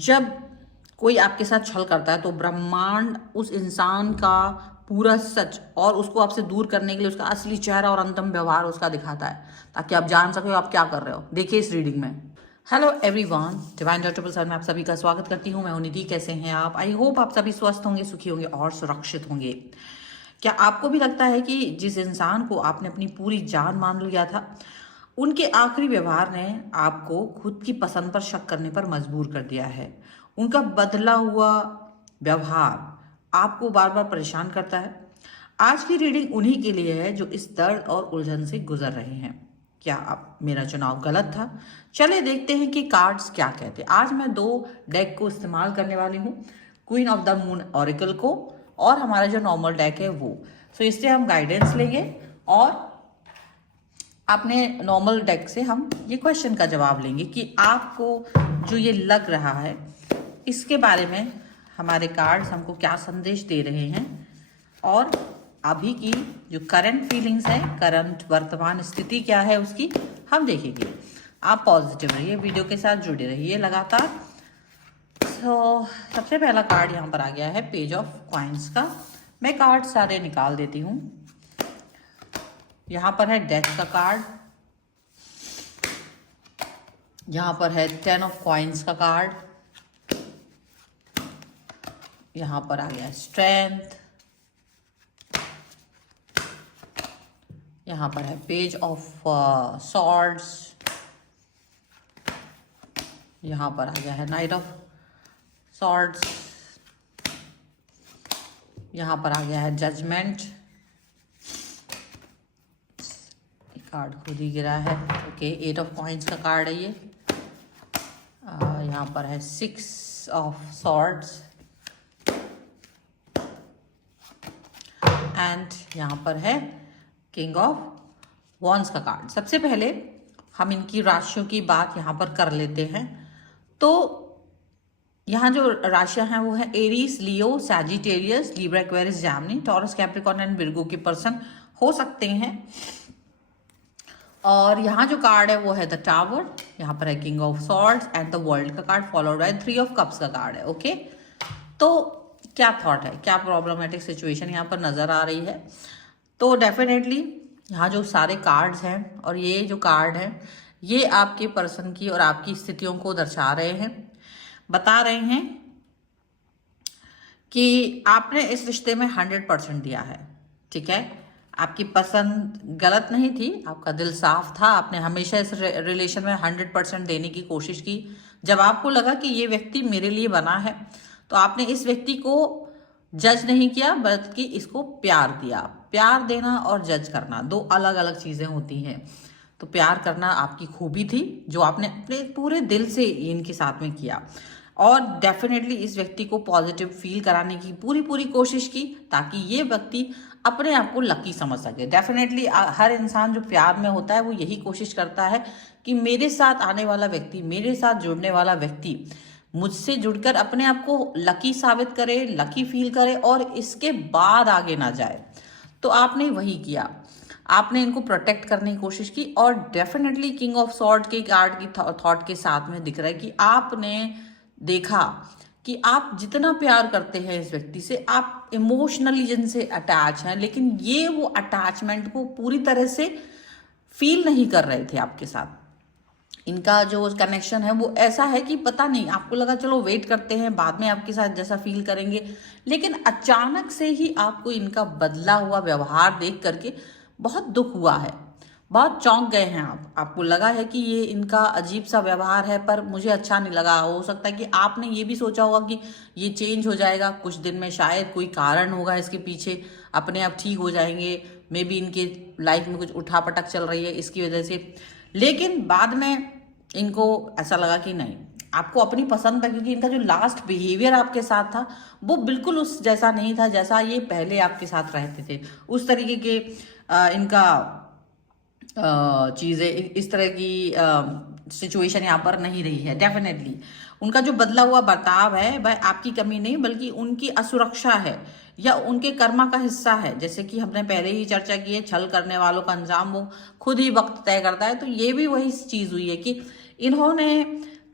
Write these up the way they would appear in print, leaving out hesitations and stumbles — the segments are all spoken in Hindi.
जब कोई आपके साथ छल करता है तो ब्रह्मांड उस इंसान का पूरा सच और उसको आपसे दूर करने के लिए उसका असली चेहरा और अंतिम व्यवहार उसका दिखाता है, ताकि आप जान सको आप क्या कर रहे हो। देखिए इस रीडिंग में। Hello everyone, divine doctor sir में आप सभी का स्वागत करती हूँ। मैं हूं निधि। कैसे हैं आप? आई होप आप सभी स्वस्थ होंगे, सुखी होंगे और सुरक्षित होंगे। क्या आपको भी लगता है कि जिस इंसान को आपने अपनी पूरी जान मान लिया था, उनके आखिरी व्यवहार ने आपको खुद की पसंद पर शक करने पर मजबूर कर दिया है? उनका बदला हुआ व्यवहार आपको बार बार परेशान करता है। आज की रीडिंग उन्हीं के लिए है जो इस दर्द और उलझन से गुजर रहे हैं। क्या आप मेरा चुनाव गलत था? चलिए देखते हैं कि कार्ड्स क्या कहते हैं। आज मैं 2 डेक को इस्तेमाल करने वाली हूँ, queen of the moon oracle को और हमारा जो नॉर्मल डेक है वो। सो इससे हम गाइडेंस लेंगे और अपने नॉर्मल डेक से हम ये क्वेश्चन का जवाब लेंगे कि आपको जो ये लग रहा है इसके बारे में हमारे कार्ड्स हमको क्या संदेश दे रहे हैं, और अभी की जो करंट फीलिंग्स है, करंट वर्तमान स्थिति क्या है उसकी हम देखेंगे। आप पॉजिटिव रहिए, वीडियो के साथ जुड़े रहिए लगातार। तो सबसे पहला कार्ड यहाँ पर आ गया है पेज ऑफ कॉइन्स का। मैं कार्ड सारे निकाल देती हूँ। यहाँ पर है डेथ का कार्ड, यहाँ पर है 10 ऑफ कॉइन्स का कार्ड, यहाँ पर आ गया स्ट्रेंथ, यहाँ पर है पेज ऑफ सॉर्ड्स, यहाँ पर आ गया है नाइट ऑफ सॉर्ड्स, यहाँ पर आ गया है जजमेंट। कार्ड खुद ही गिरा है। ओके, 8 ऑफ कॉइन्स का कार्ड है ये। यहाँ पर है 6 ऑफ सॉर्ड्स एंड यहाँ पर है किंग ऑफ वॉन्ड्स का कार्ड। सबसे पहले हम इनकी राशियों की बात यहाँ पर कर लेते हैं। तो यहाँ जो राशियां हैं वो है Aries, Leo, Sagittarius, Libra, Aquarius, Gemini, taurus, Capricorn and Virgo के पर्सन हो सकते हैं। और यहाँ जो कार्ड है वो है द टावर, यहाँ पर है king of swords and the world का card followed by 3 of cups का कार्ड है। ओके, तो क्या थॉट है, क्या प्रॉब्लमेटिक सिचुएशन यहाँ पर नजर आ रही है? तो डेफिनेटली यहाँ जो सारे कार्ड्स हैं और ये जो कार्ड है ये आपके पर्सन की और आपकी स्थितियों को दर्शा रहे हैं, बता रहे हैं कि आपने इस रिश्ते में 100% दिया है। ठीक है, आपकी पसंद गलत नहीं थी, आपका दिल साफ था, आपने हमेशा इस रिलेशन में 100% देने की कोशिश की। जब आपको लगा कि ये व्यक्ति मेरे लिए बना है तो आपने इस व्यक्ति को जज नहीं किया बल्कि इसको प्यार दिया। प्यार देना और जज करना 2 अलग अलग चीजें होती हैं। तो प्यार करना आपकी खूबी थी जो आपने अपने पूरे दिल से इनके साथ में किया, और डेफिनेटली इस व्यक्ति को पॉजिटिव फील कराने की पूरी कोशिश की ताकि ये व्यक्ति अपने आप को लकी समझ सके। डेफिनेटली हर इंसान जो प्यार में होता है वो यही कोशिश करता है कि मेरे साथ आने वाला व्यक्ति, मेरे साथ जुड़ने वाला व्यक्ति मुझसे जुड़कर अपने आप को लकी साबित करे, लकी फील करे और इसके बाद आगे ना जाए। तो आपने वही किया, आपने इनको प्रोटेक्ट करने की कोशिश की। और डेफिनेटली किंग ऑफ सॉर्ड के कार्ड की थॉट के साथ में दिख रहा है कि आपने देखा कि आप जितना प्यार करते हैं इस व्यक्ति से, आप इमोशनली जिनसे अटैच हैं, लेकिन ये वो अटैचमेंट को पूरी तरह से फील नहीं कर रहे थे आपके साथ। इनका जो कनेक्शन है वो ऐसा है कि पता नहीं, आपको लगा चलो वेट करते हैं बाद में आपके साथ जैसा फील करेंगे, लेकिन अचानक से ही आपको इनका बदला हुआ व्यवहार देख करके बहुत दुख हुआ है, बहुत चौंक गए हैं आप। आपको लगा है कि ये इनका अजीब सा व्यवहार है पर मुझे अच्छा नहीं लगा। हो सकता है कि आपने ये भी सोचा होगा कि ये चेंज हो जाएगा कुछ दिन में, शायद कोई कारण होगा इसके पीछे, अपने आप ठीक हो जाएंगे, मे बी इनके लाइफ में कुछ उठापटक चल रही है इसकी वजह से। लेकिन बाद में इनको ऐसा लगा कि नहीं, आपको अपनी पसंद का, क्योंकि इनका जो लास्ट बिहेवियर आपके साथ था वो बिल्कुल उस जैसा नहीं था जैसा ये पहले आपके साथ रहते थे। उस तरीके के इनका चीज़ें, इस तरह की सिचुएशन यहाँ पर नहीं रही है। डेफिनेटली उनका जो बदला हुआ बर्ताव है वह आपकी कमी नहीं बल्कि उनकी असुरक्षा है या उनके कर्मा का हिस्सा है। जैसे कि हमने पहले ही चर्चा की है, छल करने वालों का अंजाम वो खुद ही वक्त तय करता है। तो ये भी वही चीज़ हुई है कि इन्होंने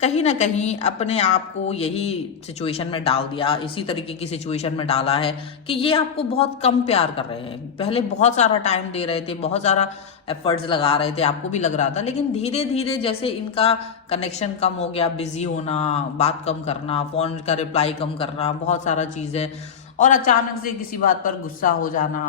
कहीं ना कहीं अपने आप को यही सिचुएशन में डाल दिया, इसी तरीके की सिचुएशन में डाला है कि ये आपको बहुत कम प्यार कर रहे हैं। पहले बहुत सारा टाइम दे रहे थे, बहुत सारा एफर्ट्स लगा रहे थे, आपको भी लग रहा था, लेकिन धीरे धीरे जैसे इनका कनेक्शन कम हो गया, बिजी होना, बात कम करना, फोन का रिप्लाई कम करना, बहुत सारा चीज़ें, और अचानक से किसी बात पर गुस्सा हो जाना,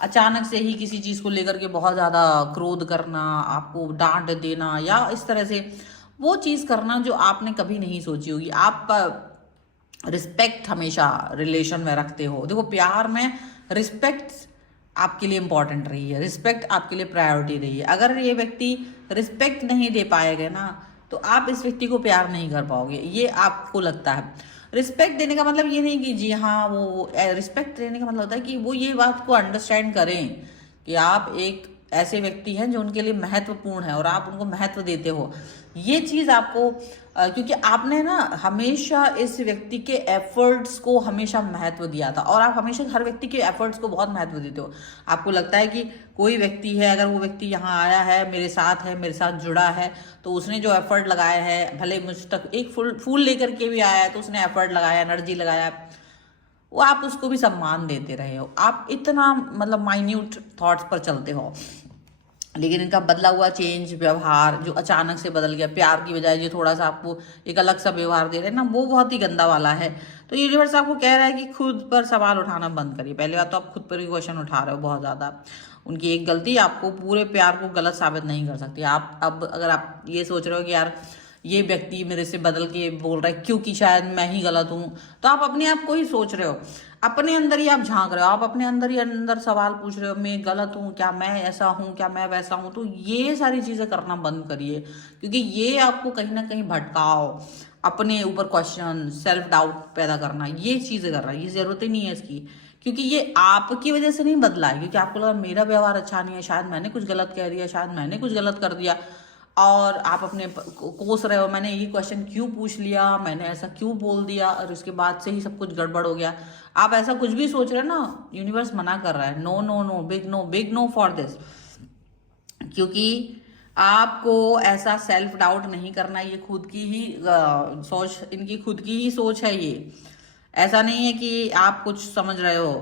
अचानक से ही किसी चीज़ को लेकर के बहुत ज़्यादा क्रोध करना, आपको डांट देना, या इस तरह से वो चीज़ करना जो आपने कभी नहीं सोची होगी। आप रिस्पेक्ट हमेशा रिलेशन में रखते हो। देखो, प्यार में रिस्पेक्ट आपके लिए इंपॉर्टेंट रही है, रिस्पेक्ट आपके लिए प्रायोरिटी रही है। अगर ये व्यक्ति रिस्पेक्ट नहीं दे पाएगा ना, तो आप इस व्यक्ति को प्यार नहीं कर पाओगे, ये आपको लगता है। रिस्पेक्ट देने का मतलब ये नहीं कि जी हाँ, वो रिस्पेक्ट देने का मतलब होता है कि वो ये बात को अंडरस्टैंड करें कि आप एक ऐसे व्यक्ति हैं जो उनके लिए महत्वपूर्ण है और आप उनको महत्व देते हो। ये चीज़ आपको क्योंकि आपने ना हमेशा इस व्यक्ति के एफर्ट्स को हमेशा महत्व दिया था, और आप हमेशा हर व्यक्ति के एफर्ट्स को बहुत महत्व देते हो। आपको लगता है कि कोई व्यक्ति है, अगर वो व्यक्ति यहाँ आया है, मेरे साथ है, मेरे साथ जुड़ा है, तो उसने जो एफर्ट लगाया है, भले मुझ तक एक फूल लेकर के भी आया है, तो उसने एफर्ट लगाया, एनर्जी लगाया, वो आप उसको भी सम्मान देते रहे हो। आप इतना मतलब माइन्यूट थॉट्स पर चलते हो। लेकिन इनका बदला हुआ चेंज व्यवहार जो अचानक से बदल गया, प्यार की बजाय जो थोड़ा सा आपको एक अलग सा व्यवहार दे रहे हैं ना, वो बहुत ही गंदा वाला है। तो यूनिवर्स आपको कह रहा है कि खुद पर सवाल उठाना बंद करिए। पहली बात तो आप खुद पर ही क्वेश्चन उठा रहे हो बहुत ज़्यादा। उनकी एक गलती आपको पूरे प्यार को गलत साबित नहीं कर सकती। आप अब अगर आप ये सोच रहे हो कि यार ये व्यक्ति मेरे से बदल के बोल रहा है क्योंकि शायद मैं ही गलत हूँ, तो आप अपने आप को ही सोच रहे हो, अपने अंदर ही आप झांक रहे हो, आप अपने अंदर ही अंदर सवाल पूछ रहे हो, मैं गलत हूँ क्या, मैं ऐसा हूँ क्या, मैं वैसा हूँ। तो ये सारी चीज़ें करना बंद करिए, क्योंकि ये आपको कहीं ना कहीं भटकाव, अपने ऊपर क्वेश्चन, सेल्फ डाउट पैदा करना, ये चीज़ें कर रहा है। ये ज़रूरत ही नहीं है इसकी, क्योंकि ये आपकी वजह से नहीं बदला है, क्योंकि आपको लगा मेरा व्यवहार अच्छा नहीं है, शायद मैंने कुछ गलत कह दिया, शायद मैंने कुछ गलत कर दिया, और आप अपने कोस रहे हो, मैंने ये क्वेश्चन क्यों पूछ लिया, मैंने ऐसा क्यों बोल दिया, और उसके बाद से ही सब कुछ गड़बड़ हो गया। आप ऐसा कुछ भी सोच रहे हो ना, यूनिवर्स मना कर रहा है, no no no, big no for this. क्योंकि आपको ऐसा सेल्फ डाउट नहीं करना, ये खुद की ही सोच, इनकी खुद की ही सोच है। ये ऐसा नहीं है कि आप कुछ समझ रहे हो।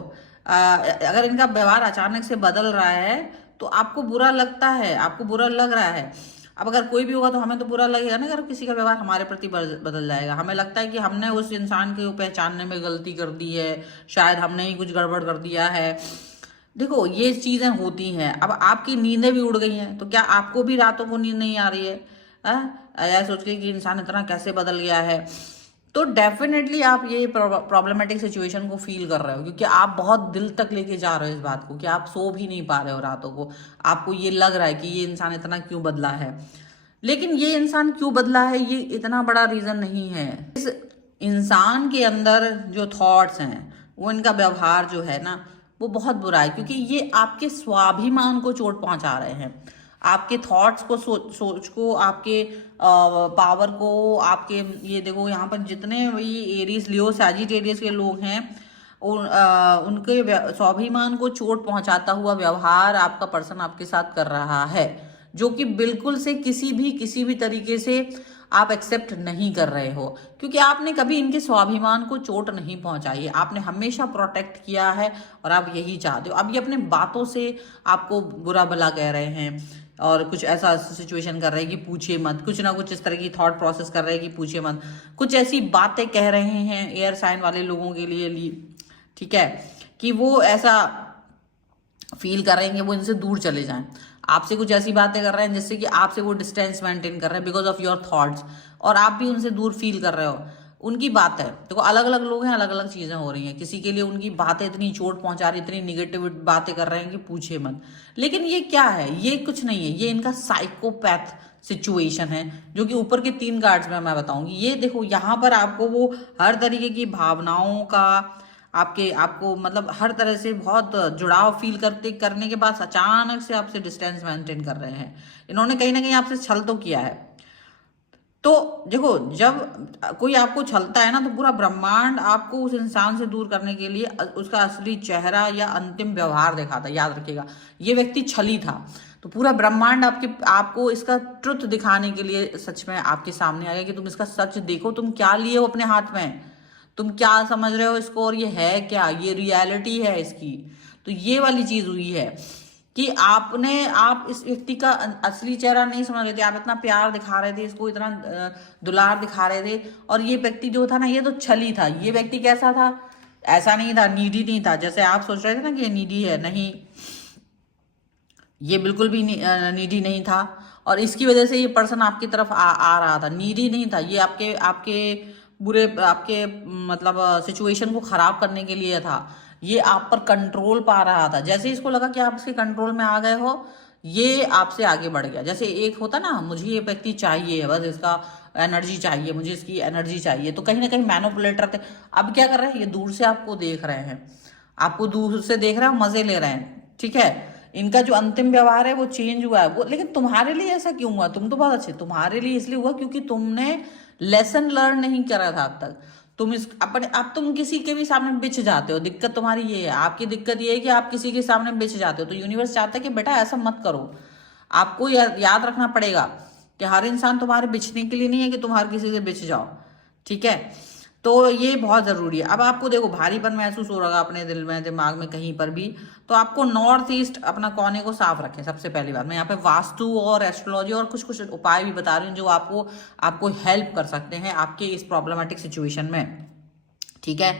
अगर इनका व्यवहार अचानक से बदल रहा है तो आपको बुरा लगता है, आपको बुरा लग रहा है। अब अगर कोई भी होगा तो हमें तो बुरा लगेगा ना, अगर किसी का व्यवहार हमारे प्रति बदल जाएगा। हमें लगता है कि हमने उस इंसान को पहचानने में गलती कर दी है, शायद हमने ही कुछ गड़बड़ कर दिया है। देखो, ये चीज़ें होती हैं। अब आपकी नींदें भी उड़ गई हैं, तो क्या आपको भी रातों को नींद नहीं आ रही है? ऐसा सोच के कि इंसान इतना कैसे बदल गया है। तो डेफिनेटली आप ये प्रॉब्लमेटिक सिचुएशन को फील कर रहे हो, क्योंकि आप बहुत दिल तक लेके जा रहे हो इस बात को कि आप सो भी नहीं पा रहे हो रातों को। आपको ये लग रहा है कि ये इंसान इतना क्यों बदला है, लेकिन ये इंसान क्यों बदला है ये इतना बड़ा रीज़न नहीं है। इस इंसान के अंदर जो थॉट्स हैं, वो इनका व्यवहार जो है ना, वो बहुत बुरा है, क्योंकि ये आपके स्वाभिमान को चोट पहुंचा रहे हैं। आपके थॉट्स को, सोच को, आपके पावर को, आपके ये देखो यहाँ पर जितने भी एरीज, लियो, सैजिटेरियस के लोग हैं, उनके स्वाभिमान को चोट पहुंचाता हुआ व्यवहार आपका पर्सन आपके साथ कर रहा है, जो कि बिल्कुल से किसी भी तरीके से आप एक्सेप्ट नहीं कर रहे हो, क्योंकि आपने कभी इनके स्वाभिमान को चोट नहीं पहुंचाई है। आपने हमेशा प्रोटेक्ट किया है और आप यही चाहते हो। अब ये अपने बातों से आपको बुरा भला कह रहे हैं और कुछ ऐसा सिचुएशन कर रहे हैं कि पूछिए मत, कुछ ना कुछ इस तरह की थॉट प्रोसेस कर रहे हैं कि पूछिए मत, कुछ ऐसी बातें कह रहे हैं एयर साइन वाले लोगों के लिए, ठीक है, कि वो ऐसा फील कर रहे हैं कि वो इनसे दूर चले जाएं। आपसे कुछ ऐसी बातें कर रहे हैं जिससे कि आपसे वो डिस्टेंस मेंटेन कर रहे हैं बिकॉज ऑफ योर थॉट्स, और आप भी उनसे दूर फील कर रहे हो। उनकी बात है, देखो अलग अलग लोग हैं, अलग अलग चीज़ें हो रही हैं। किसी के लिए उनकी बातें इतनी चोट पहुंचा रही, इतनी निगेटिव बातें कर रहे हैं कि पूछे मत। लेकिन ये क्या है? ये कुछ नहीं है, ये इनका साइकोपैथ सिचुएशन है, जो कि ऊपर के 3 कार्ड्स में मैं बताऊंगी। ये देखो, यहाँ पर आपको वो हर तरीके की भावनाओं का आपको मतलब हर तरह से बहुत जुड़ाव फील करने के बाद अचानक से आपसे डिस्टेंस मेंटेन कर रहे हैं। इन्होंने कहीं ना कहीं आपसे छल तो किया है। तो देखो, जब कोई आपको छलता है ना, तो पूरा ब्रह्मांड आपको उस इंसान से दूर करने के लिए उसका असली चेहरा या अंतिम व्यवहार दिखाता है। याद रखिएगा, ये व्यक्ति छली था, तो पूरा ब्रह्मांड आपको इसका ट्रुथ दिखाने के लिए सच में आपके सामने आ गया कि तुम इसका सच देखो, तुम क्या लिए हो अपने हाथ में, तुम क्या समझ रहे हो इसको, और ये है क्या, ये रियलिटी है इसकी। तो ये वाली चीज हुई है कि आप इस व्यक्ति का असली चेहरा नहीं समझ रहे थे, आप इतना प्यार दिखा रहे थे इसको, इतना दुलार दिखा रहे थे, और ये व्यक्ति जो था ना, ये तो छली था। ये व्यक्ति कैसा था, ऐसा नहीं था, नीडी नहीं था जैसे आप सोच रहे थे ना कि ये नीडी है, नहीं, ये बिल्कुल भी नीडी नहीं था। और इसकी वजह से ये पर्सन आपकी तरफ आ रहा था, नीडी नहीं था, ये आपके आपके बुरे आपके मतलब सिचुएशन को खराब करने के लिए था। ये आप पर कंट्रोल पा रहा था, जैसे इसको लगा कि आप इसके कंट्रोल में आ गए हो, ये आपसे आगे बढ़ गया। जैसे एक होता ना, मुझे ये व्यक्ति चाहिए, बस इसका एनर्जी चाहिए, मुझे इसकी एनर्जी चाहिए, तो कहीं ना कहीं मैनिपुलेटर थे। अब क्या कर रहे हैं, ये दूर से आपको देख रहे हैं, आपको दूर से देख रहे हैं, मजे ले रहे हैं, ठीक है। इनका जो अंतिम व्यवहार है वो चेंज हुआ है, वो लेकिन तुम्हारे लिए ऐसा क्यों हुआ, तुम तो बहुत अच्छे, तुम्हारे लिए इसलिए हुआ क्योंकि तुमने लेसन लर्न नहीं करा था अब तक। तुम इस अपने अब तुम किसी के भी सामने बिछ जाते हो। दिक्कत तुम्हारी ये है, आपकी दिक्कत ये है कि आप किसी के सामने बिछ जाते हो। तो यूनिवर्स चाहता है कि बेटा ऐसा मत करो। आपको याद रखना पड़ेगा कि हर इंसान तुम्हारे बिछने के लिए नहीं है कि तुम हर किसी से बिछ जाओ, ठीक है। तो ये बहुत ज़रूरी है। अब आपको देखो भारीपन महसूस हो रहा है अपने दिल में, दिमाग में, कहीं पर भी, तो आपको नॉर्थ ईस्ट अपना कोने को साफ रखें। सबसे पहली बात, मैं यहाँ पे वास्तु और एस्ट्रोलॉजी और कुछ कुछ उपाय भी बता रही हूँ जो आपको हेल्प कर सकते हैं आपके इस प्रॉब्लमेटिक सिचुएशन में, ठीक है।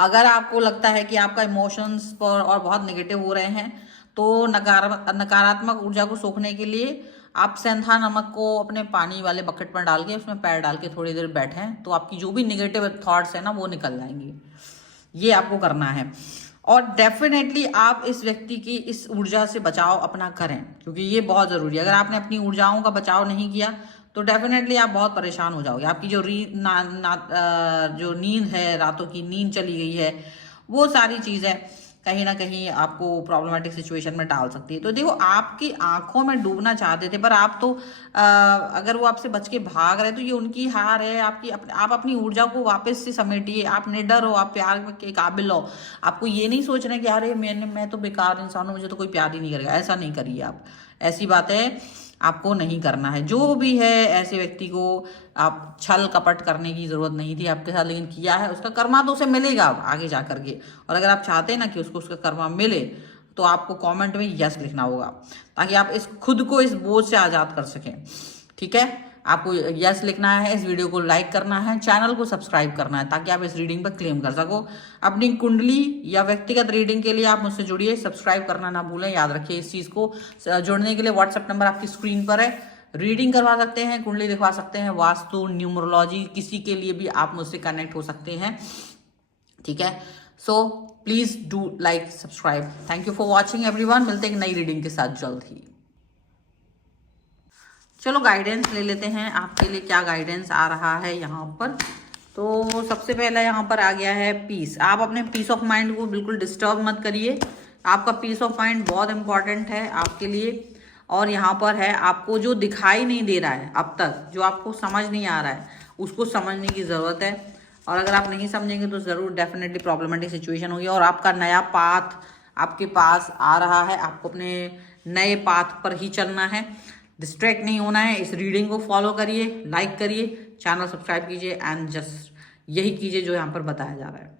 अगर आपको लगता है कि आपका इमोशंस पर और बहुत नेगेटिव हो रहे हैं, तो नकारात्मक ऊर्जा को सोखने के लिए आप सेंधा नमक को अपने पानी वाले बकेट में डाल के उसमें पैर डाल के थोड़ी देर बैठें, तो आपकी जो भी नेगेटिव थॉट्स है ना वो निकल जाएंगी। ये आपको करना है। और डेफिनेटली आप इस व्यक्ति की इस ऊर्जा से बचाव अपना करें, क्योंकि ये बहुत ज़रूरी है। अगर आपने अपनी ऊर्जाओं का बचाव नहीं किया तो डेफिनेटली आप बहुत परेशान हो जाओगे। आपकी जो जो नींद है, रातों की नींद चली गई है, वो सारी चीज़ें कहीं ना कहीं आपको प्रॉब्लमेटिक सिचुएशन में डाल सकती है। तो देखो, आपकी आंखों में डूबना चाहते थे, पर आप तो अगर वो आपसे बच के भाग रहे तो ये उनकी हार है। आप अपनी ऊर्जा को वापस से समेटिए। आप निडर हो, आप प्यार के काबिल हो। आपको ये नहीं सोचना कि अरे मैं तो बेकार इंसान हूँ, मुझे तो कोई प्यार ही नहीं करेगा। ऐसा नहीं करिए आप, ऐसी बातें आपको नहीं करना है। जो भी है, ऐसे व्यक्ति को आप छल कपट करने की जरूरत नहीं थी आपके साथ, लेकिन किया है, उसका कर्मा तो उसे मिलेगा आगे जा करके। और अगर आप चाहते हैं ना कि उसको उसका कर्मा मिले, तो आपको कमेंट में यस लिखना होगा, ताकि आप खुद को इस बोझ से आजाद कर सकें, ठीक है। आपको यस लिखना है, इस वीडियो को लाइक करना है, चैनल को सब्सक्राइब करना है, ताकि आप इस रीडिंग पर क्लेम कर सको। अपनी कुंडली या व्यक्तिगत रीडिंग के लिए आप मुझसे जुड़िए, सब्सक्राइब करना ना भूलें। याद रखिए इस चीज़ को। जुड़ने के लिए व्हाट्सएप नंबर आपकी स्क्रीन पर है। रीडिंग करवा सकते हैं, कुंडली दिखवा सकते हैं, वास्तु, न्यूमरोलॉजी, किसी के लिए भी आप मुझसे कनेक्ट हो सकते हैं, ठीक है। So please do like, subscribe. Thank you for watching everyone. मिलते हैं नई रीडिंग के साथ जल्द ही। चलो गाइडेंस ले लेते हैं, आपके लिए क्या गाइडेंस आ रहा है यहाँ पर। तो सबसे पहला यहाँ पर आ गया है पीस। आप अपने पीस ऑफ माइंड को बिल्कुल डिस्टर्ब मत करिए। आपका पीस ऑफ माइंड बहुत इंपॉर्टेंट है आपके लिए। और यहाँ पर है, आपको जो दिखाई नहीं दे रहा है अब तक, जो आपको समझ नहीं आ रहा है, उसको समझने की ज़रूरत है। और अगर आप नहीं समझेंगे तो ज़रूर डेफिनेटली प्रॉब्लमेटिक सिचुएशन होगी। और आपका नया पाथ आपके पास आ रहा है, आपको अपने नए पाथ पर ही चलना है, डिस्ट्रैक्ट नहीं होना है। इस रीडिंग को फॉलो करिए, लाइक करिए, चैनल सब्सक्राइब कीजिए, एंड जस्ट यही कीजिए जो यहाँ पर बताया जा रहा है।